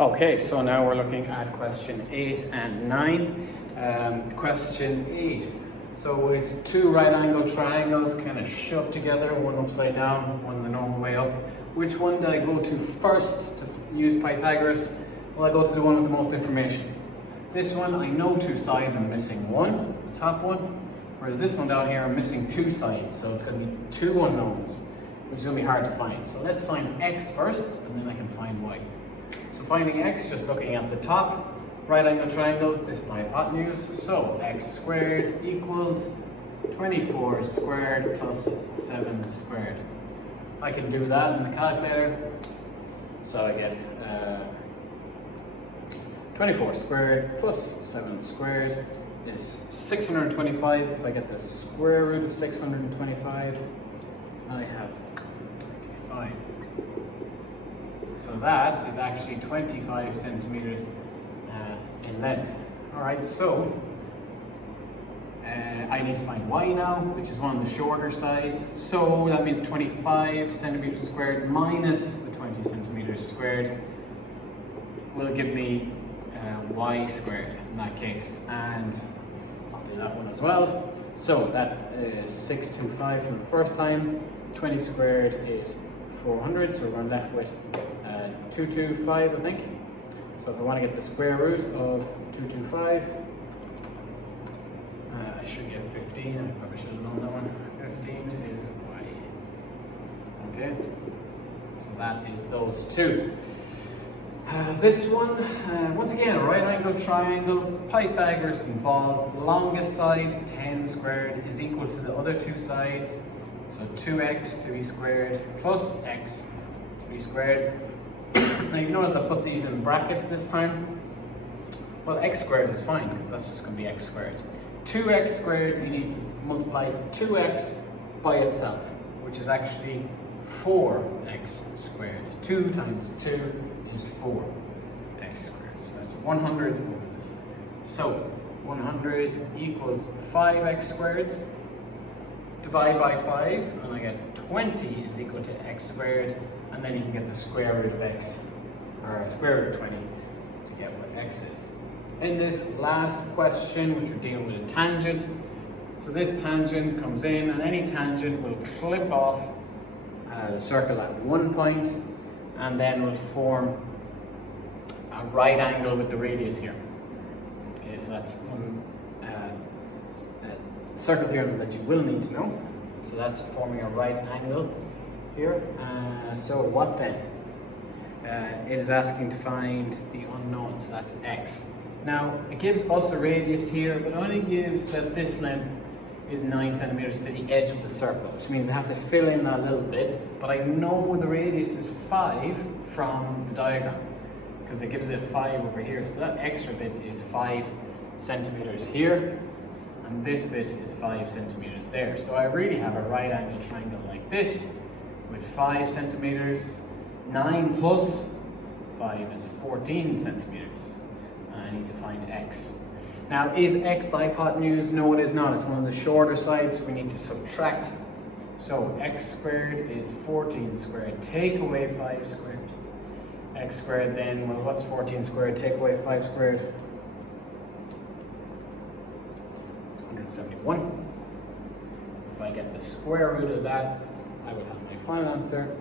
Okay, so now we're looking at question 8 and 9. Question 8. So it's two right angle triangles kind of shoved together, one upside down, one the normal way up. Which one do I go to first to use Pythagoras? Well, I go to the one with the most information. This one, I know two sides, I'm missing one, the top one. Whereas this one down here, I'm missing two sides, so it's going to be two unknowns, which is going to be hard to find. So let's find x first, and then I can find y. So finding x, just looking at the top, right angle triangle, this is the hypotenuse. So x squared equals 24 squared plus 7 squared. I can do that in the calculator. So I get 24 squared plus 7 squared is 625. If I get the square root of 625, I have 25. So that is actually 25 centimeters in length. All right, so I need to find y now, which is one of the shorter sides. So that means 25 centimeters squared minus the 20 centimeters squared will give me y squared in that case. And I'll do that one as well. So that is 625 from the first time. 20 squared is 400, so we're left with 225, I think. So if I want to get the square root of 225, I should get 15. I probably should have known that one. 15 is y. Okay, so that is those two. This one, once again, a right angle triangle. Pythagoras involved. Longest side, 10 squared, is equal to the other two sides. So 2x to be squared plus x to be squared. Now you notice I put these in brackets this time. Well, x squared is fine because that's just going to be x squared. 2x squared, you need to multiply 2x by itself, which is actually 4x squared. 2 times 2 is 4x squared. So that's 100 over this. So 100 equals 5x squared. Divide by 5, and I get 20 is equal to x squared, and then you can get the square root of x, or square root of 20 to get what x is. In this last question, which we're dealing with a tangent, so this tangent comes in, and any tangent will clip off the circle at one point, and then will form a right angle with the radius here. Okay, so that's one circle theorem that you will need to know. So that's forming a right angle here. So what then? It is asking to find the unknown, so that's x. Now, it gives us a radius here, but only gives that this length is 9 centimeters to the edge of the circle, which means I have to fill in that little bit, but I know the radius is 5 from the diagram, because it gives it 5 over here. So that extra bit is 5 centimeters here, and this bit is 5 centimeters there. So I really have a right angle triangle like this with 5 centimeters. 9 plus 5 is 14 centimeters. And I need to find x. Now, is x the hypotenuse? No, it is not. It's one of the shorter sides, so we need to subtract. So x squared is 14 squared. Take away 5 squared. X squared then, well, what's 14 squared? Take away 5 squared. 171. If I get the square root of that, I will have my final answer.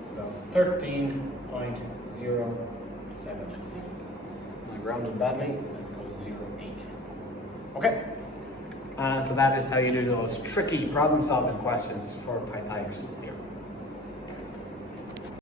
It's about 13.07. I rounded badly. Let's go to 0.8. Okay. So that is how you do those tricky problem-solving questions for Pythagoras' theorem.